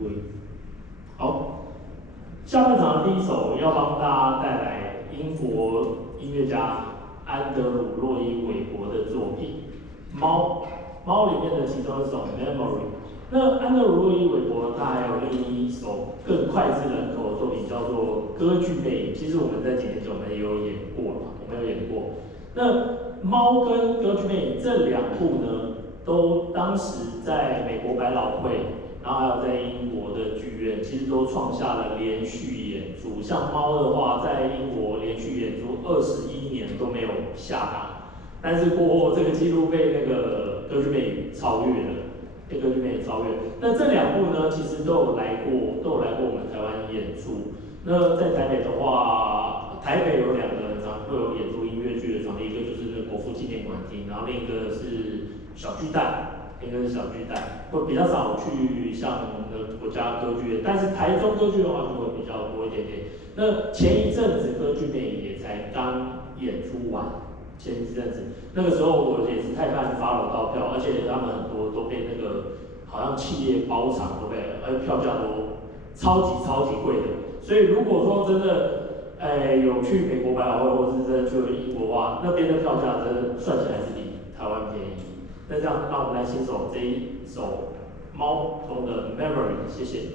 录音。好，下半场的第一首要帮大家带来英国音乐家安德鲁·洛伊·韦伯的作品《猫》。猫里面的其中一首《Memory》。那安德鲁·洛伊·韦伯他还有另一首更脍炙人口的作品，叫做《歌剧魅影》。其实我们在几年前我们也有演过嘛，我们有演过。那《猫》跟《歌剧魅影》这两部呢，都当时在美国百老汇，然后还有在英国的剧院，其实都创下了连续演出。像《猫》的话，在英国连续演出21年都没有下档，但是过后这个纪录被那个歌剧魅影超越了，被歌剧魅影超越。那这两部呢，其实都有来过我们台湾演出。那在台北的话，台北有2个场会有演出音乐剧的场地，一个就是那国父纪念馆厅，然后另一个是小巨蛋，会比较少去像我们的国家歌剧院，但是台中歌剧的话就会比较多一点点。那前一阵子歌剧魅影也才刚演出完。前一阵子，那个时候我也是太慢发了到票，而且他们很多都被那个好像企业包场都被，票价都超级贵的。所以如果说真的，有去美国百老汇，或是真的去英国的话，那边的票价真的算起来是比台湾便宜。那这样，让我们来欣赏这一首《猫》中的《Memory》，谢谢。